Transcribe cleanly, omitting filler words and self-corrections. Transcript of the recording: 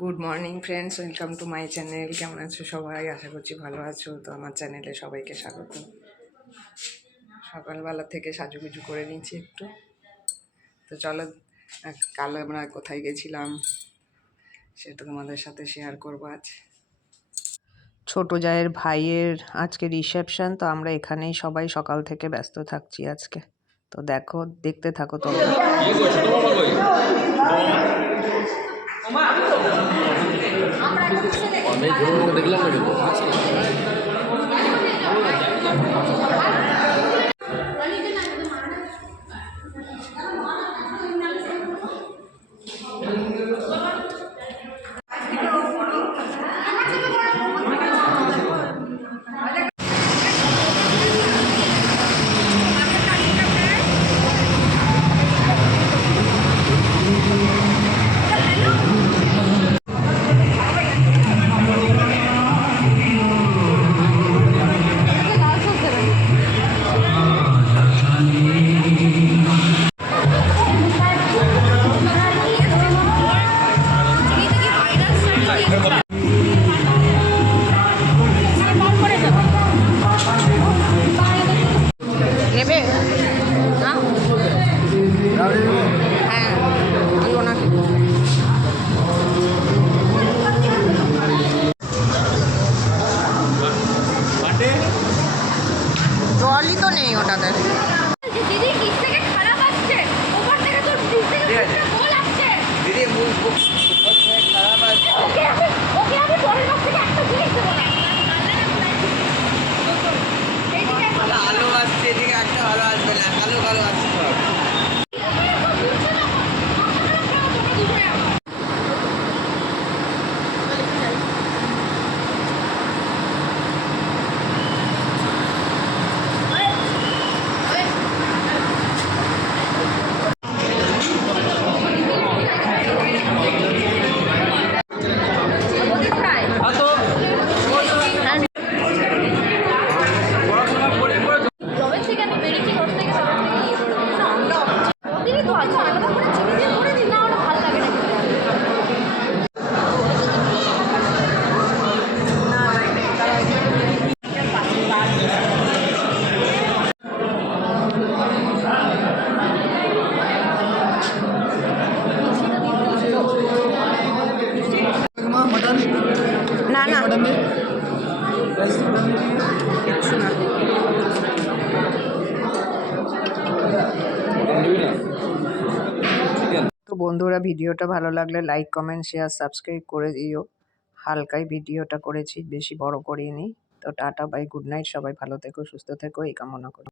Good morning friends, welcome to my channel. কেমন আছো সবাই? আশা করছি ভালো আছো। তো আমার চ্যানেলে সবাইকে স্বাগত। সকালবেলা থেকে সাজুগুজু করে নিয়েছি একটু। তো চলো, কাল আমরা কোথায় গেছিলাম সেটা তোমাদের সাথে শেয়ার করবো আজ। ছোট জায়ের ভাইয়ের আজকে রিসেপশন, তো আমরা এখানেই সবাই সকাল থেকে ব্যস্ত থাকছি আজকে। তো দেখো, দেখতে থাকো তোমরা। দেখলাম না কিন্তু নেবে না? হ্যাঁ, তুই ওনাকে জলই তো নেই ওটাতে। দিদি নিচ থেকে খারাপ আসছে, উপর থেকে তোর নিচ থেকে গোল আসছে। দিদি মুখ খারাপ আছে। ওকে আমি পরের বক্স থেকে একটা জিনিস দেবো না। এইদিকে আলো আসছে, এদিকে একটা ভালো আসবে না, কালো কালো আসছে সব। জবের থেকে আমি বেরিয়েছি, ওর থেকে জবের থেকে ইয়ে করে দিই। ওদেরই তো আছে, আলাদা করে চিনি দিয়ে করে দিই না, ওটা ভালো লাগে না খেতে। না না, কিচ্ছু না। তো বন্ধুরা, ভিডিওটা ভালো লাগলে লাইক, কমেন্ট, শেয়ার, সাবস্ক্রাইব করে দিও। হালকাই ভিডিওটা করেছি, বেশি বড় করিনি। তো টাটা, বাই, গুড নাইট। সবাই ভালো থেকো, সুস্থ থেকো, এই কামনা করি।